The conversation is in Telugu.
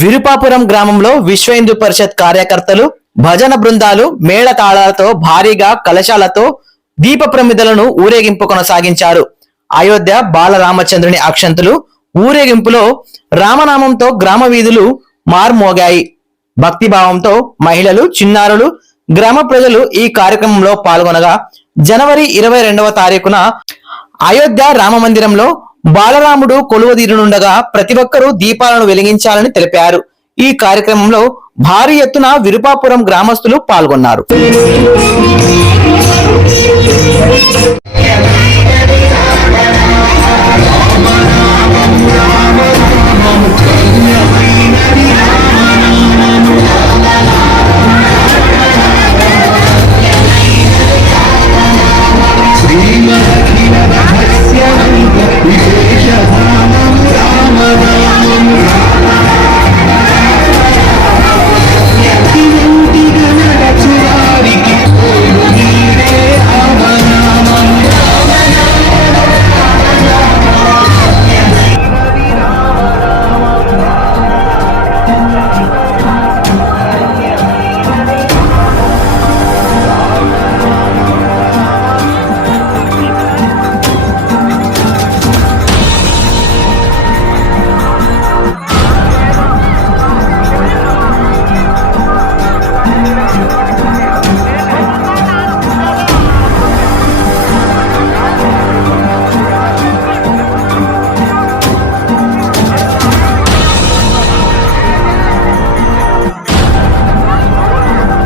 విరుపాపురం గ్రామంలో విశ్వ హిందూ పరిషత్ కార్యకర్తలు భజన బృందాలు మేళతాళాలతో భారీగా కలశాలతో దీప ప్రమిదలను ఊరేగింపు కొనసాగించారు. అయోధ్య బాలరామచంద్రుని అక్షంతులు ఊరేగింపులో రామనామంతో గ్రామ వీధులు మార్మోగాయి. భక్తిభావంతో మహిళలు, చిన్నారులు, గ్రామ ప్రజలు ఈ కార్యక్రమంలో పాల్గొనగా జనవరి 22వ తారీఖున అయోధ్య రామ మందిరంలో బాలరాముడు కొలువుదీరునుండగా ప్రతి ఒక్కరూ దీపాలను వెలిగించాలని తెలిపారు. ఈ కార్యక్రమంలో భారీ ఎత్తున విరుపాపురం గ్రామస్తులు పాల్గొన్నారు.